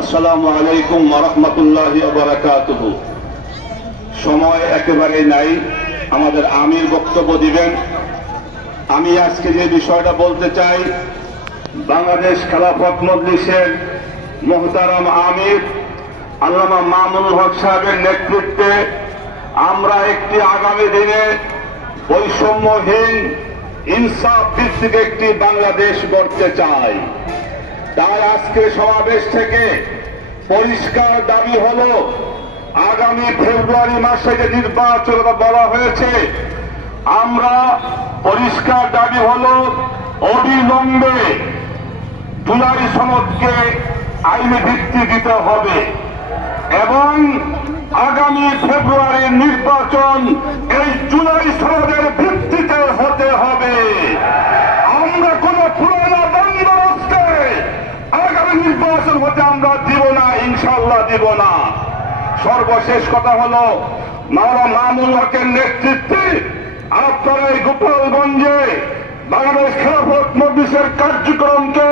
আসসালামু আলাইকুম ওয়া রাহমাতুল্লাহি ওয়া বারাকাতুহু। সময় একেবারে নাই, আমাদের আমির বক্তব্য দিবেন। আমি আজকে যে বিষয়টা বলতে চাই, বাংলাদেশ খেলাফত মজলিসের মুহতারাম আমির আল্লামা মামুনুল হক সাহেবের নেতৃত্বে আমরা একটি আগামী দিনে বৈষম্যহীন ইনসাফ ভিত্তিক একটি বাংলাদেশ গড়তে চাই। তাই আজকে সমাবেশ থেকে পরিষ্কার দাবি হলো, আগামী ফেব্রুয়ারি মাসে যে নির্বাচন বলা হয়েছে, আমরা পরিষ্কার দাবি হলো অবিলম্বে জুলাই সনদকে আইনি ভিত্তি দিতে হবে এবং আগামী ফেব্রুয়ারির নির্বাচন এই জুলাই সনদের ভিত্তিতে হতে হবে। আমরা কোন পুরোনো বন্দোবস্তে আগামী নির্বাচন হতে আমরা দিব না, ইনশাআল্লাহ দিব না। সর্বশেষ কথা হলো, মাওলানা মামুনুল হকের নেতৃত্বে আপনারা এই গোপালগঞ্জে বাংলাদেশ খেলাফত মজলিসের কার্যক্রমকে